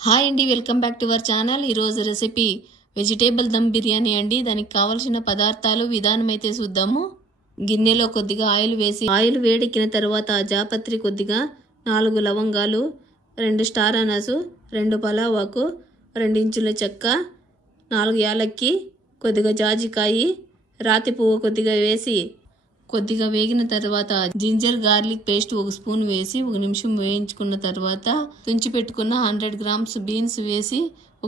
Hi అండి, welcome back to our channel. ఈరోజు recipe vegetable dum biryani అండి. దానికి కావాల్సిన పదార్థాలు విధానం అయితే చూద్దాము. గిన్నెలో కొద్దిగా ఆయిల్ వేసి ఆయిల్ వేడెక్కిన తర్వాత జాపత్రి కొద్దిగా 4 లవంగాలు, 2 స్టార్ అనాసు, 2 పలావాకు, 2 ఇంచుల చెక్క, 4 యాలక్కి, కొద్దిగా జాజికాయి, రాతి పువ్వు కొద్దిగా వేసి కొద్దిగా వేగిన తర్వాత జింజర్ గార్లిక్ పేస్ట్ 1 స్పూన్ వేసి 1 నిమిషం వేయించుకున్న తర్వాత తుంచి పెట్టుకున్న 100 గ్రామ్స్ బీన్స్ వేసి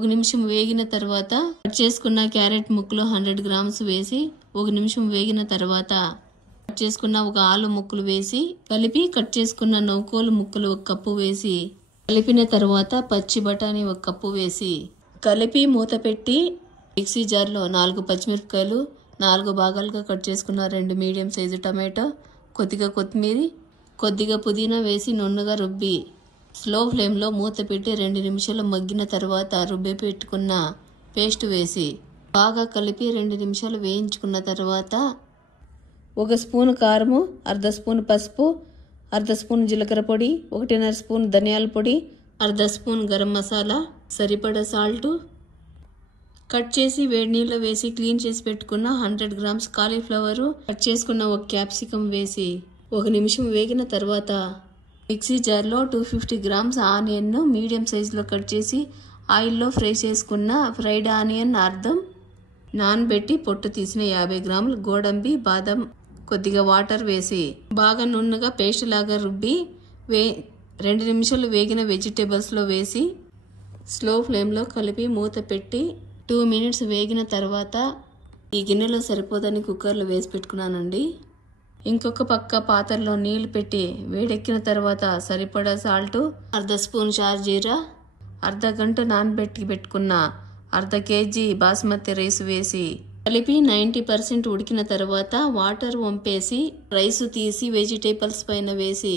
1 నిమిషం వేగిన తర్వాత కట్ చేసుకున్న క్యారెట్ ముక్కలు 100 గ్రామ్స్ వేసి 1 నిమిషం వేగిన తర్వాత కట్ చేసుకున్న ఒక ఆలు ముక్కలు వేసి కలిపి కట్ చేసుకున్న నౌకోలు ముక్కలు 1 కప్పు వేసి కలిపిన తర్వాత పచ్చి బఠానీ 1 కప్పు వేసి కలిపి మూత పెట్టి మిక్సీ జార్లో 4 పచ్చిమిరపకాయలు, 4 భాగాలుగా కట్ చేసుకున్న 2 మీడియం సైజు టమాటో, కొద్దిగా కొత్తిమీర, కొద్దిగా పుదీనా వేసి నున్నగా రుబ్బి స్లో ఫ్లేమ్లో మూత పెట్టి 2 నిమిషాలు మగ్గిన తర్వాత రుబ్బి పెట్టుకున్న పేస్ట్ వేసి బాగా కలిపి 2 నిమిషాలు వేయించుకున్న తర్వాత 1 స్పూన్ కారము, 1/2 స్పూన్ పసుపు, 1/2 స్పూన్ జీలకర్ర పొడి, 1.5 స్పూన్ ధనియాల పొడి, 1/2 స్పూన్ గరం మసాలా, సరిపడా సాల్ట్, కట్ చేసి వేడి నీళ్ళు వేసి క్లీన్ చేసి పెట్టుకున్న 100 గ్రామ్స్ కాలీఫ్లవర్, కట్ చేసుకున్న 1 క్యాప్సికం వేసి 1 నిమిషం వేగిన తర్వాత మిక్సీ జార్లో 250 గ్రామ్స్ ఆనియన్ మీడియం సైజులో కట్ చేసి ఆయిల్లో ఫ్రై చేసుకున్న ఫ్రైడ్ ఆనియన్ అర్ధం, నానబెట్టి పొట్టు తీసిన 50 గ్రాములు గోడంబి, బాదం, కొద్దిగా వాటర్ వేసి బాగా నున్నగా పేస్ట్ లాగా రుబ్బి 2 నిమిషాలు వేగిన వెజిటేబుల్స్లో వేసి స్లో ఫ్లేమ్లో కలిపి మూత పెట్టి 2 మినిట్స్ వేగిన తర్వాత ఈ గిన్నెలో సరిపోదని కుక్కర్లో వేసి పెట్టుకున్నానండి. ఇంకొక పక్క పాత్రలో నీళ్లు పెట్టి వేడెక్కిన తర్వాత సరిపడా సాల్ట్, 1/2 స్పూన్ షార్జీరా, అర్ధ గంట నానబెట్టి పెట్టుకున్న 1/2 కేజీ బాస్మతి రైస్ వేసి కలిపి 90% ఉడికిన తర్వాత వాటర్ వంపేసి రైస్ తీసి వెజిటేబుల్స్ పైన వేసి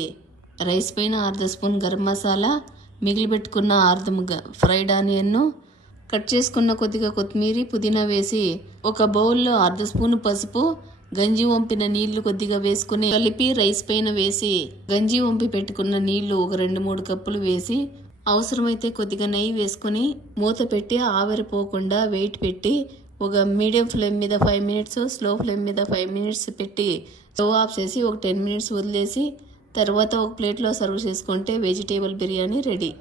రైస్ పైన 1/2 స్పూన్ గరం మసాలా, మిగిలిపెట్టుకున్న అర్ధం ఫ్రైడ్ ఆనియన్, కట్ చేసుకున్న కొద్దిగా కొత్తిమీర, పుదీనా వేసి ఒక బౌల్లో 1/2 స్పూన్ పసుపు, గంజి వంపిన నీళ్లు కొద్దిగా వేసుకుని కలిపి రైస్ పైన వేసి గంజి వంపి పెట్టుకున్న నీళ్లు ఒక 2-3 కప్పులు వేసి అవసరమైతే కొద్దిగా నెయ్యి వేసుకుని మూత పెట్టి ఆవిరిపోకుండా వెయిట్ పెట్టి ఒక మీడియం ఫ్లేమ్ మీద 5 మినిట్స్, స్లో ఫ్లేమ్ మీద 5 మినిట్స్ పెట్టి స్టవ్ ఆఫ్ చేసి ఒక 10 మినిట్స్ వదిలేసి తర్వాత ఒక ప్లేట్లో సర్వ్ చేసుకుంటే వెజిటేబుల్ బిర్యానీ రెడీ.